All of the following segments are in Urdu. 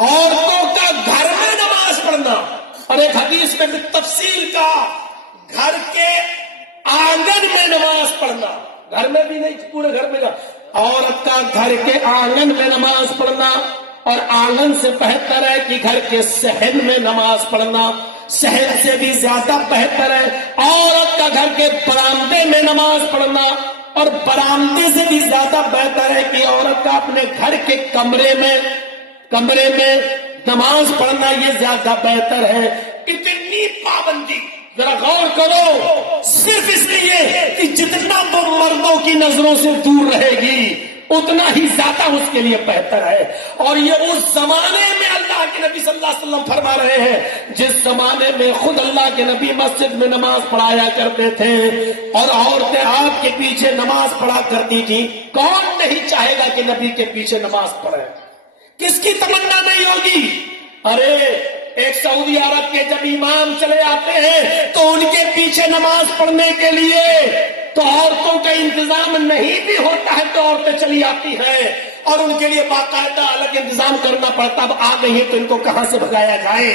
عورتوں کا گھر میں نماز پڑھنا، اور ایک حدیث میں بھی تفصیل کا گھر کے آنگن میں نماز پڑھنا، گھر میں بھی نہیں پورے گھر میں، عورت کا گھر کے آنگن میں نماز پڑھنا، اور آنگن سے بہتر ہے کہ گھر کے صحن میں نماز پڑھنا، صحن سے بھی زیادہ بہتر ہے عورت کا گھر کے برآمدے میں نماز پڑھنا، اور برآمدے سے بھی زیادہ بہتر ہے کہ عورت کا اپنے گھر کے کمرے میں نماز پڑھنا، یہ زیادہ بہتر ہے۔ اتنی پابندی، ذرا غور کرو، صرف اس لیے کہ جتنا وہ مردوں کی نظروں سے دور رہے گی اتنا ہی زیادہ اس کے لیے بہتر ہے۔ اور یہ اس زمانے میں اللہ کے نبی صلی اللہ علیہ وسلم فرما رہے ہیں جس زمانے میں خود اللہ کے نبی مسجد میں نماز پڑھایا کرتے تھے اور عورتیں آپ کے پیچھے نماز پڑھا کرتی تھی۔ کون نہیں چاہے گا کہ نبی کے پیچھے نماز پڑھے؟ کس کی تمنا نہیں ہوگی؟ ارے ایک سعودی عرب کے جب امام چلے آتے ہیں تو ان کے پیچھے نماز پڑھنے کے لیے تو عورتوں کا انتظام نہیں بھی ہوتا ہے تو عورتیں چلی آتی ہیں اور ان کے لیے باقاعدہ الگ انتظام کرنا پڑتا۔ اب آ گئی تو ان کو کہاں سے بھگایا جائے؟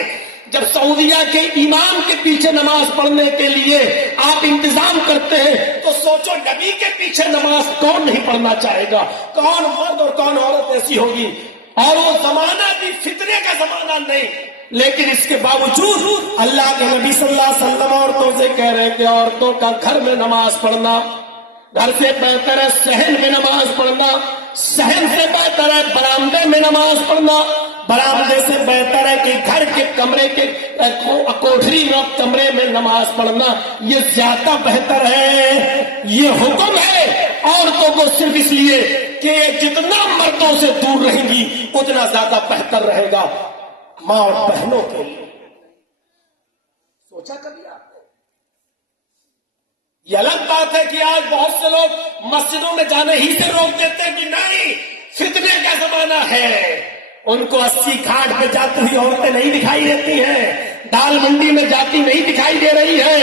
جب سعودیہ کے امام کے پیچھے نماز پڑھنے کے لیے آپ انتظام کرتے ہیں تو سوچو نبی کے پیچھے نماز کون نہیں پڑھنا چاہے گا؟ کون مرد اور کون عورت ایسی ہوگی؟ اور وہ زمانہ بھی فتنے کا زمانہ نہیں، لیکن اس کے باوجود اللہ کے نبی صلی اللہ علیہ وسلم عورتوں سے کہہ رہے ہیں کہ عورتوں کا گھر میں نماز پڑھنا، گھر سے بہتر ہے صحن میں نماز پڑھنا، صحن سے بہتر ہے برآمدے میں نماز پڑھنا، برآمدے سے بہتر ہے کہ گھر کے کمرے کے کوٹھری میں کمرے میں نماز پڑھنا، یہ زیادہ بہتر ہے۔ یہ حکم ہے عورتوں کو صرف اس لیے کہ جتنا مردوں سے دور رہیں گی اتنا زیادہ بہتر رہے گا ماں اور بہنوں کے لیے۔ سوچا کبھی آپ نے؟ یہ الگ بات ہے کہ آج بہت سے لوگ مسجدوں میں جانے ہی سے روک دیتے ہیں کہ نہیں فتنے کا زمانہ ہے، ان کو 80 گھاٹ پہ جاتی ہوئی عورتیں نہیں دکھائی دیتی ہیں، دال منڈی میں جاتی نہیں دکھائی دے رہی ہے،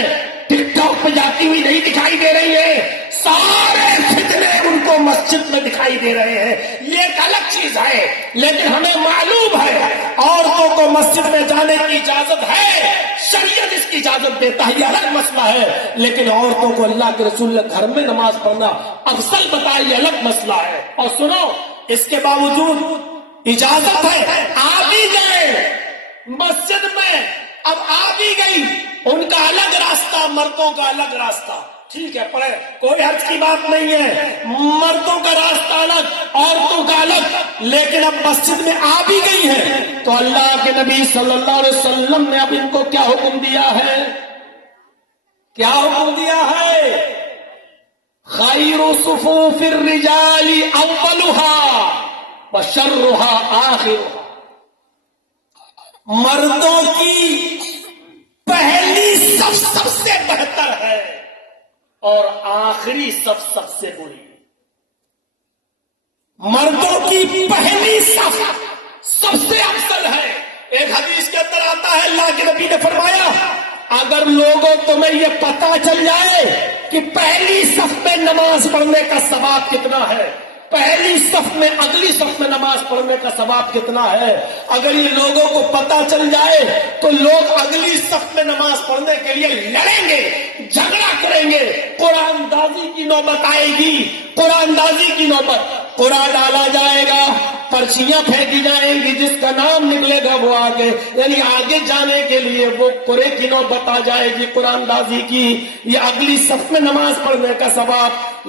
ٹک ٹاک پہ جاتی ہوئی نہیں دکھائی دے رہی ہے، سارے فتنے ان کو مسجد میں دکھائی دے رہے ہیں۔ یہ ایک الگ چیز ہے، لیکن ہمیں معلوم ہے عورتوں کو مسجد میں جانے کی اجازت ہے، شریعت اس کی اجازت دیتا ہے، یہ الگ مسئلہ ہے، لیکن عورتوں کو اللہ کے رسول نے گھر میں نماز پڑھنا افضل بتایا، یہ الگ مسئلہ ہے۔ اور سنو، اس کے باوجود اجازت ہے، آ بھی گئے مسجد میں، اب آ بھی گئی، ان کا الگ راستہ، مردوں کا الگ راستہ، ٹھیک ہے پڑھے، کوئی حرج کی بات نہیں ہے، مردوں کا راستہ الگ عورتوں کا الگ، لیکن اب مسجد میں آ بھی گئی ہے تو اللہ کے نبی صلی اللہ علیہ وسلم نے اب ان کو کیا حکم دیا ہے؟ کیا حکم دیا ہے؟ خیر صفوف الرجال اولها وشرها آخرها، مردوں کی پہلی صف سب سے بہتر ہے اور آخری صف سب سے بری۔ مردوں کی پہلی صف سب سے افضل ہے۔ ایک حدیث کے اندر آتا ہے اللہ کے نبی نے فرمایا اگر لوگوں تمہیں یہ پتا چل جائے کہ پہلی صف میں نماز پڑھنے کا ثواب کتنا ہے، پہلی صف میں اگلی صف میں نماز پڑھنے کا ثواب کتنا ہے، اگر یہ لوگوں کو پتا چل جائے تو لوگ اگلی صف میں نماز پڑھنے کے لیے لڑیں گے، جھگڑا کریں گے، قرآن دازی کی نوبت آئے گی، قرآن دازی کی نوبت، قرآن ڈالا جائے گا، پرچیاں پھینکی جائیں گی، جس کا نام نکلے گا وہ آگے، یعنی آگے جانے کے لیے وہ قرے کی نوبت آ جائے گی قرآن دازی کی، یہ اگلی صف میں نماز پڑھنے کا ثواب۔